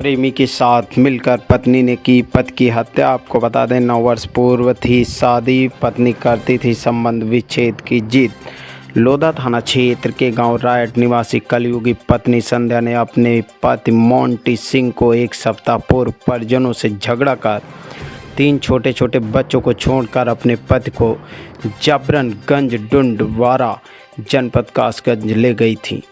प्रेमी के साथ मिलकर पत्नी ने की पति की हत्या। आपको बता दें 9 वर्ष पूर्व थी शादी, पत्नी करती थी संबंध विच्छेद की जिद। लोधा थाना क्षेत्र के गांव रायट निवासी कलयुगी पत्नी संध्या ने अपने पति मोंटी सिंह को एक सप्ताह पूर्व परिजनों से झगड़ा कर 3 छोटे छोटे बच्चों को छोड़कर अपने पति को जबरनगंज डुंडवारा जनपद कासगंज ले गई थी।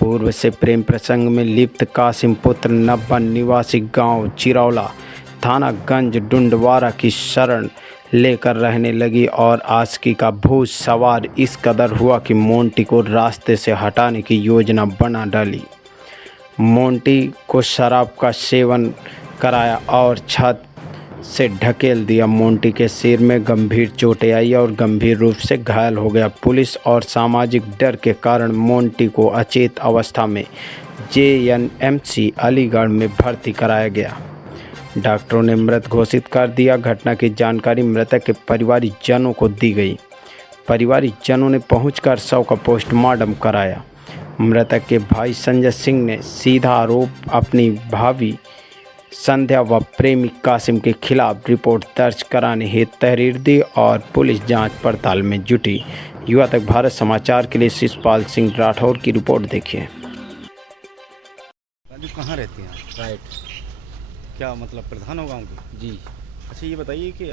पूर्व से प्रेम प्रसंग में लिप्त कासिम पुत्र नब्बन निवासी गांव चिरौला थाना गंज डुंडवारा की शरण लेकर रहने लगी और आशिकी का भूत सवार इस कदर हुआ कि मोंटी को रास्ते से हटाने की योजना बना डाली। मोंटी को शराब का सेवन कराया और छत से ढकेल दिया। मोंटी के सिर में गंभीर चोटें आई और गंभीर रूप से घायल हो गया। पुलिस और सामाजिक डर के कारण मोंटी को अचेत अवस्था में JNMC अलीगढ़ में भर्ती कराया गया। डॉक्टरों ने मृत घोषित कर दिया। घटना की जानकारी मृतक के परिवारजनों को दी गई। परिवारजनों ने पहुंचकर शव का पोस्टमार्टम कराया। मृतक के भाई संजय सिंह ने सीधा आरोप अपनी भाभी संध्या व प्रेमी कासिम के खिलाफ रिपोर्ट दर्ज कराने हेतु तहरीर दी और पुलिस जांच पड़ताल में जुटी। युवा तक भारत समाचार के लिए शिषपाल सिंह राठौर की रिपोर्ट देखिए। राजू कहाँ रहती हैं आप? राइट। क्या मतलब प्रधान हो गाँव की? जी, अच्छा ये बताइए कि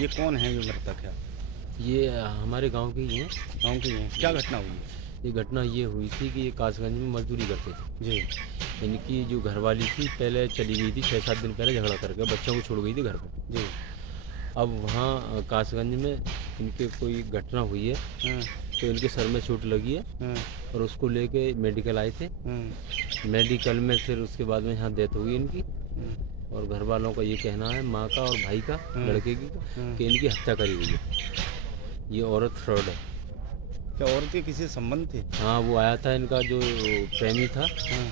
ये कौन है जो मृतक है? ये हमारे गांव के ही हैं। गाँव की हैं। क्या घटना हुई है? ये घटना ये हुई थी कि ये कासगंज में मजदूरी करते थे। जी इनकी जो घरवाली थी पहले चली गई थी, 6-7 दिन पहले झगड़ा करके बच्चों को छोड़ गई थी घर पर। जी। अब वहाँ कासगंज में इनके कोई घटना हुई है हाँ तो इनके सर में चोट लगी है हाँ और उसको लेके मेडिकल आए थे। हाँ मेडिकल में फिर उसके बाद में यहाँ डेथ हुई इनकी। हाँ, और घर वालों का ये कहना है, माँ का और भाई का, लड़के की, कि इनकी हत्या करी हुई है। ये औरत फ्रॉड है। क्या औरत के किसी से संबंध थे? हाँ, वो आया था, इनका जो प्रेमी था हाँ।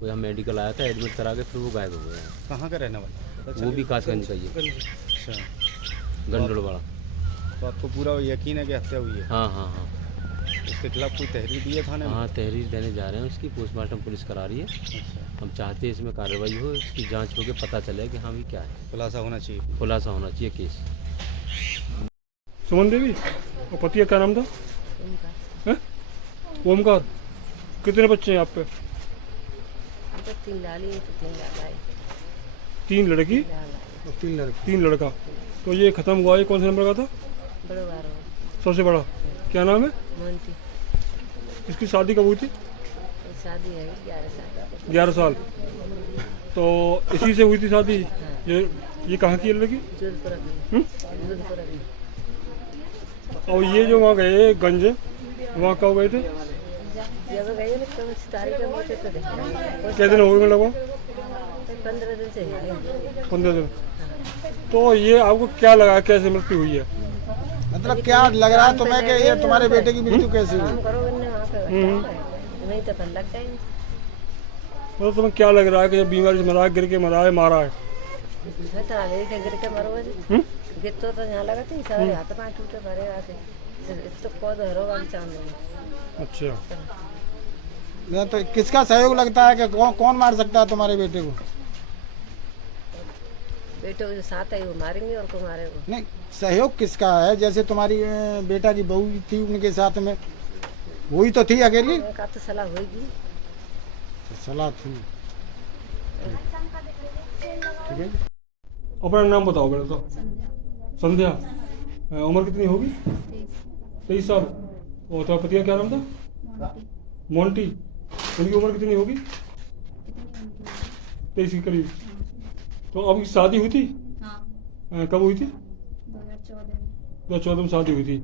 वो यहाँ मेडिकल आया था, एडमिट करा के फिर वो गायब हो गया है। कहाँ का रहने वाला? पता वो चला? भी कासगंज का ही है, अच्छा, गंडोड़वाड़ा। तो आपको पूरा यकीन है कि हत्या हुई है? हाँ हाँ हाँ उसके खिलाफ कोई तहरीर दी है थाने में? हाँ, तहरीर देने जा रहे हैं उसकी। पोस्टमार्टम पुलिस करा रही है। अच्छा, हम चाहते हैं इसमें कार्रवाई हो, इसकी जांच होकर पता चले कि हाँ भी क्या है, खुलासा होना चाहिए। खुलासा होना चाहिए केस। सुमन देवी और पति का क्या नाम था? हैं? ओमकार। कितने बच्चे हैं आप पे? 3 लाली तो 3 लाला है। 3 लड़की लाला है। 3 लड़का। तो ये खत्म हुआ, ये कौन से नंबर का था? बड़ो बारो सबसे बड़ा क्या नाम है? मोंटी। इसकी शादी कब हुई थी? शादी है 11 साल। 11 साल। तो इसी से हुई थी शादी? ये कहाँ की है लड़की? जोधपुर की। हम्म? जोधपुर की। और ये जो वहाँ गए गंज, वहाँ कब गए थे? जब गए ना तो तारीख का मुझे तो देखा कितने दिन हो गए लगभग? 15 दिन से है। 15 दिन। तो ये आपको क्या लगा, कैसे मृत्यु हुई है? मतलब क्या लग रहा है तुम्हें कि ये तुम्हारे बेटे की मृत्यु कैसे हुई? काम करो इन्हें वहाँ पे नहीं तो फिर लग जाएंगे। मतलब तुम्हें क्या लग रहा है कि जब बीमारी से मरा है, गिर के मरा है, मारा है? मैं तो आगे के गिर के मरो गिर तो यहाँ लगा थी सारे हाथ पाँव टूटे भरे आते तो पौध हरो वाली चांद। अच्छा, नहीं तो किसका सहयोग लगता है कि कौन मार सकता है तुम्हारे बेटे को? बेटे को जो साथ है वो मारेंगे और को मारेगा नहीं, सहयोग किसका है? जैसे तुम्हारी बेटा की बहू थी, उनके साथ में वही तो थी अकेली? का तो सलाह होगी। सलाह थी। ठीक है। अपना नाम बताओ बेटा। तो संध्या। उम्र कितनी होगी? 23 साल। और तुम्हारे पति का क्या नाम था? मोंटी। उनकी उम्र कितनी होगी? 23 के करीब। तो अब शादी हुई थी? हाँ। कब हुई थी? 2014 2014 में शादी हुई थी।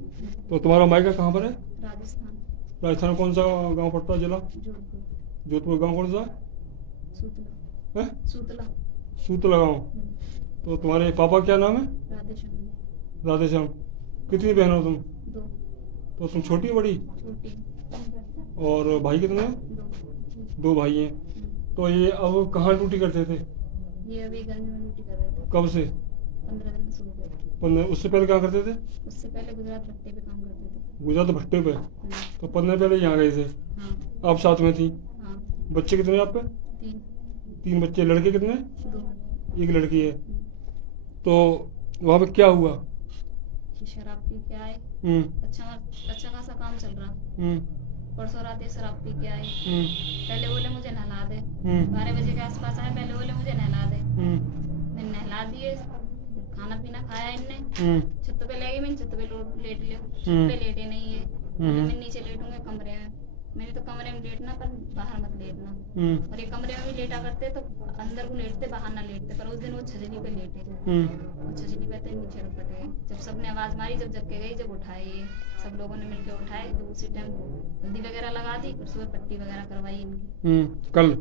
तो तुम्हारा मायका कहाँ पर है? राजस्थान। राजस्थान कौन सा गांव पड़ता है? जिला जोधपुर। जोधपुर। गांव कौन सा सूतला। है? सूतला। सूतला गाँव। तो तुम्हारे पापा क्या नाम है? राधेश्याम। राधेश्याम। कितनी बहन हो तुम? 2 तो तुम छोटी है बड़ी? छोटी। और भाई कितने हैं? 2। 2 भाई हैं। तो ये अब कहाँ ड्यूटी करते थे? ये अभी गंज में ड्यूटी कर रहे थे। कब से? 15 दिन से हो गए। 15। उससे पहले क्या करते थे? उससे पहले गुजरात भट्टे पे काम करते थे। गुजरात भट्टे पे। तो 15 पहले यहाँ गए थे। हाँ। आप साथ में थी? हाँ। बच्चे कितने हैं आप पे? 3। 3 बच्चे, लड़के कितने? 2 एक लड़की है। तो वहाँ पे क्या हुआ? ये शराब पी के आए। अच्छा खासा काम चल रहा। परसों रात ये शराब पी के आए। पहले बोले मुझे नहला दे। 12 बजे के आसपास आए, पहले बोले मुझे नहला दे। मैंने नहला दिए, खाना पीना खाया इनने। छत पे ले गई, मैंने छत पे लेट लिया। छत पे लेटे नहीं है, मैं नीचे लेटूंगा कमरे में। मैंने तो कमरे में लेटना, पर बाहर मत लेटना। और ये कमरे में भी लेटा करते तो अंदर को लेटते, बाहर ना लेटते। पर उस दिन वो छजनी पे लेटे, और छजनी पे तो नीचे रपट गए। जब सबने आवाज मारी, जब जग के गई, जब उठाए ये सब लोगों ने मिलकर उठाए, तो उसी टाइम हल्दी वगैरह लगा दी और सुबह पट्टी वगैरह करवाई इनकी। कल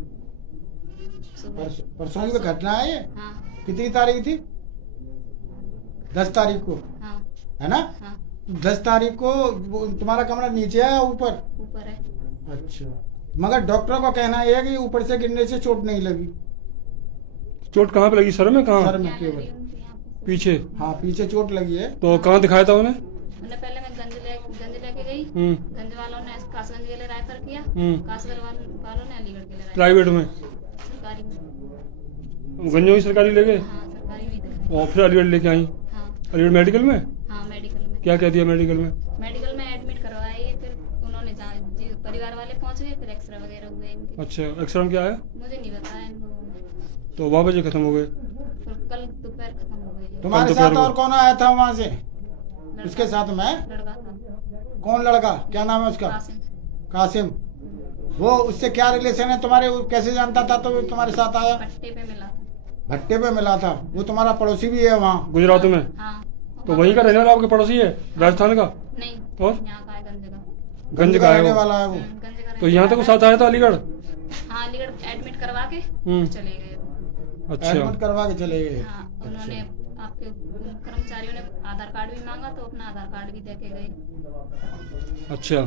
सुबह परसों की घटना है ये? हाँ कितनी तारीख थी? 10 तारीख को, हाँ है ना? हाँ 10 तारीख को तुम्हारा कमरा नीचे है या ऊपर? ऊपर है। अच्छा, मगर डॉक्टरों का कहना यह है कि ऊपर से गिरने से चोट नहीं लगी। चोट कहाँ पे लगी? सर में? कहाँ? सर में यहाँ लग केवल। रही उनके यहाँ पे। पीछे? हाँ, पीछे चोट लगी है। तो कहाँ दिखाया था उन्हें? उन्हें पहले मैं गंज लेके गई। गंज वालों ने कासगंज के लिए रेफर किया। कासगंज वालों ने अलीगढ़ के लिए रेफर प्राइवेट में? सरकारी में। गंजों की सरकारी ले गए हाँ सरकारी भी दिखाई। और फिर अलीगढ़ लेके आई? हाँ अलीगढ़ मेडिकल में? हाँ मेडिकल में। क्या कह दिया मेडिकल में? मेडिकल में एडमिट करवाई, फिर उन्होंने परिवार वाले पहुंच गए, फिर एक्सरे वगैरह हुए इनके। अच्छा, एक्सरे में क्या आया? मुझे नहीं बताया इन लोगों ने। तो वहाँ बजे खत्म हो गए? फिर कल दोपहर खत्म हो गई। तुम्हारे दोपहर साथ को? और कौन आया था वहाँ से? लड़का- उसके साथ में लड़का था कौन लड़का? क्या नाम है उसका? कासिम। कासिम। वो उससे क्या रिलेशन है तुम्हारे? वो कैसे जानता था तो वो तुम्हारे साथ आया? पट्टे पे मिला था। भट्टे पे मिला था। वो तुम्हारा पड़ोसी भी है वहाँ? गुजरात में? हाँ तो वहीं का रहने वाला आपके पड़ोसी है? राजस्थान का? नहीं, और? यहाँ का है गंज का। गंज का है रहने वो? वाला है वो। गंज का तो रहने यहाँ तक वो वाला साथ आया था अलीगढ़? है। हाँ अलीगढ़ एडमिट करवा के हम्म। चले गए वो। अच्छा। एडमिट करवा के चले गए। हाँ उन्होंने आपके कर्मचारियों ने आधार कार्ड भी मांगा, तो अपना आधार कार्ड भी देके गए। अच्छा,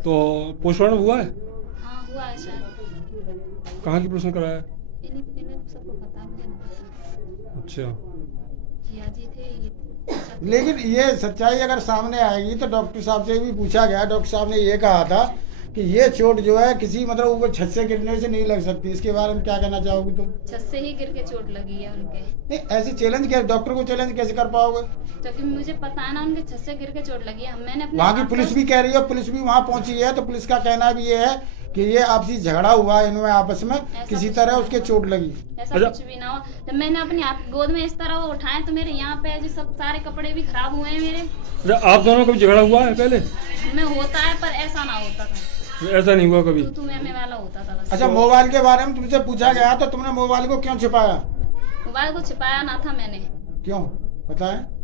तो पोस्टमार्टम हुआ है? हाँ हुआ है शायद। कहाँ की प्रश्न कराया है? इन्हें सबको पता, मुझे नहीं पता। अच्छा, जिया जी थे ये। लेकिन ये सच्चाई अगर सामने आएगी तो डॉक्टर साहब से भी पूछा गया। डॉक्टर साहब ने ये कहा था कि ये चोट जो है किसी मतलब ऊपर छत से गिरने से नहीं लग सकती। इसके बारे में क्या कहना चाहोगी तुम? छत से ही गिर के चोट लगी है उनके। नहीं, ऐसे चैलेंज क्या, डॉक्टर को चैलेंज कैसे कर पाओगे? क्योंकि मुझे पता है ना, उनके छत से गिर के चोट लगी है। मैंने अपने वहाँ की हाथों पुलिस से- भी कह रही है, पुलिस भी वहाँ पहुंची है, तो पुलिस का कहना भी ये है कि ये आपसी झगड़ा हुआ है इनमें आपस में, किसी कुछ तरह नहीं उसके हुआ। चोट लगी। ऐसा अच्छा। कुछ भी ना हो। जब मैंने अपने हाथ गोद में इस तरह वो उठाए, तो मेरे यहाँ पे जो सब सारे कपड़े भी खराब हुए हैं मेरे। अच्छा, आप दोनों का कभी झगड़ा हुआ है पहले? में होता है, पर ऐसा ना होता था। ऐसा नहीं हुआ कभी? तू में वाला होता था बस। अच्छा, मोबाइल के बारे में तुमसे पूछा गया तो तुमने मोबाइल को क्यों छिपाया? मोबाइल को छिपाया ना था मैंने। क्यों पता है?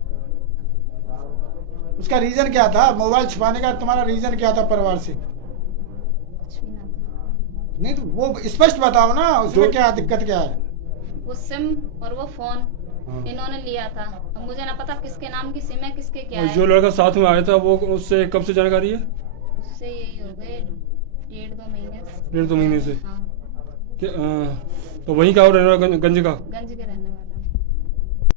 उसका रीजन क्या था? मोबाइल छिपाने का तुम्हारा रीजन क्या था परिवार से? कुछ भी ना था। नहीं तो वो स्पष्ट बताओ ना, उसमें क्या दिक्कत क्या है? वो सिम और वो फोन हाँ। इन्होंने लिया था। अब मुझे ना पता किसके नाम की सिम है, किसके क्या और है। जो लड़का साथ में आया था वो उससे कब से जानकारी है? उससे यही हो गए 1.5-2 महीने से। 1.5-2 महीने से? हाँ तो वहीं का और रहने वाला गंज का? गंज के रहने वाला।